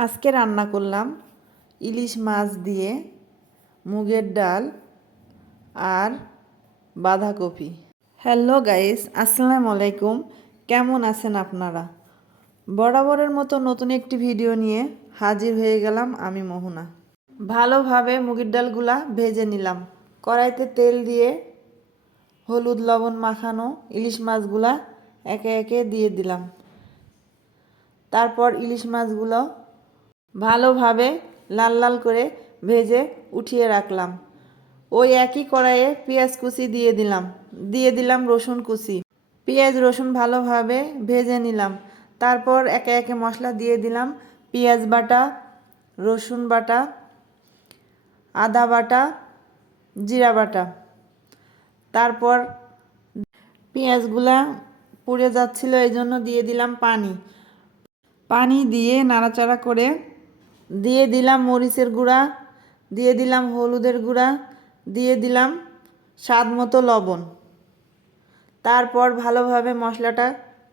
আজকে রান্না করলাম ইলিশ মাছ দিয়ে মুগের ডাল আর বাঁধাকপি। হ্যালো গাইস, আসসালামু আলাইকুম। কেমন আছেন আপনারা? বরাবরের মতো নতুন একটি ভিডিও নিয়ে হাজির হয়ে গেলাম আমি মোহনা। ভালোভাবে মুগের ডালগুলা ভেজে নিলাম। কড়াইতে তেল দিয়ে হলুদ লবণ মাখানো ইলিশ মাছগুলা একে একে দিয়ে দিলাম। তারপর ইলিশ মাছগুলো ভালোভাবে লাল লাল করে ভেজে উঠিয়ে রাখলাম। ওই একই কড়াইয়ে পেঁয়াজ কুচি দিয়ে দিলাম রসুন কুচি। পেঁয়াজ রসুন ভালোভাবে ভেজে নিলাম। তারপর একে একে মশলা দিয়ে দিলাম। পেঁয়াজ বাটা, রসুন বাটা, আদা বাটা, জিরা বাটা। তারপর পেঁয়াজগুলা পুড়ে যাচ্ছিল, এই জন্য দিয়ে দিলাম পানি দিয়ে নাড়াচাড়া করে দিয়ে দিলাম মরিচের গুঁড়া, দিয়ে দিলাম হলুদের গুঁড়া, দিয়ে দিলাম স্বাদ মতো লবণ। তারপর ভালোভাবে মশলাটা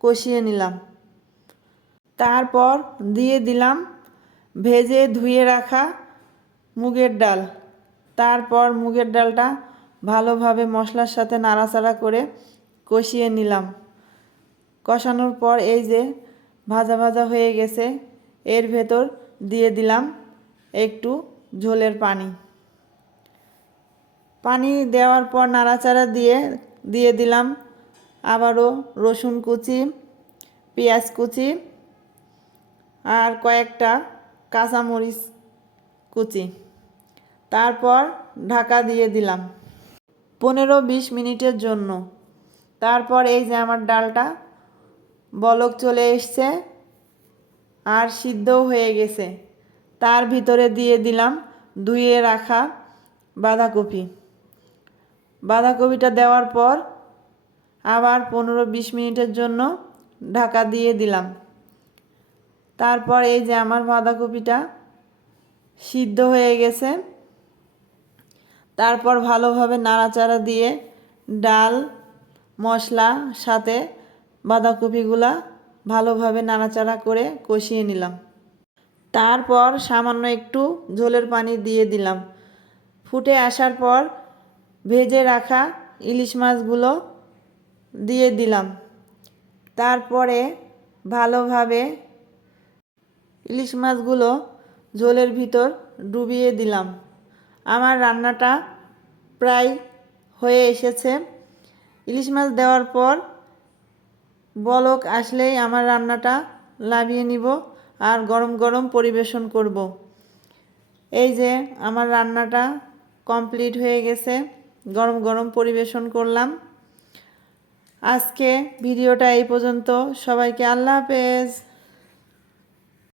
কষিয়ে নিলাম। তারপর দিয়ে দিলাম ভেজে ধুয়ে রাখা মুগের ডাল। তারপর মুগের ডালটা ভালোভাবে মশলার সাথে নাড়াচাড়া করে কষিয়ে নিলাম। কষানোর পর এই যে ভাজা ভাজা হয়ে গেছে, এর ভেতর দিয়ে দিলাম একটু ঝোলের পানি দেওয়ার পর নাড়াচাড়া দিয়ে দিলাম আবারও রসুন কুচি, পেঁয়াজ কুচি আর কয়েকটা কাঁচামরিচ কুচি। তারপর ঢাকা দিয়ে দিলাম 15-20 মিনিটের জন্য। তারপর এই যে আমার ডালটা বলক চলে এসছে আর সিদ্ধও হয়ে গেছে। তার ভিতরে দিয়ে দিলাম ধুয়ে রাখা বাঁধাকপিটা দেওয়ার পর আবার 15-20 মিনিটের জন্য ঢাকা দিয়ে দিলাম। তারপর এই যে আমার বাঁধাকপিটা সিদ্ধ হয়ে গেছে। তারপর ভালোভাবে নাড়াচাড়া দিয়ে ডাল মশলা সাথে বাঁধাকপিগুলা ভালোভাবে নাড়াচাড়া করে কষিয়ে নিলাম। তারপর সামান্য একটু ঝোলের পানি দিয়ে দিলাম। ফুটে আসার পর ভেজে রাখা ইলিশ মাছগুলো দিয়ে দিলাম। তারপরে ভালোভাবে ইলিশ মাছগুলো ঝোলের ভিতর ডুবিয়ে দিলাম। আমার রান্নাটা প্রায় হয়ে এসেছে। ইলিশ মাছ দেওয়ার পর বলক আসলেই আমার রান্নাটা নামিয়ে নিব আর গরম গরম পরিবেশন করব। এই যে আমার রান্নাটা কমপ্লিট হয়ে গেছে, গরম গরম পরিবেশন করলাম। আজকে ভিডিওটা এই পর্যন্ত। সবাইকে আল্লাহ হাফেজ।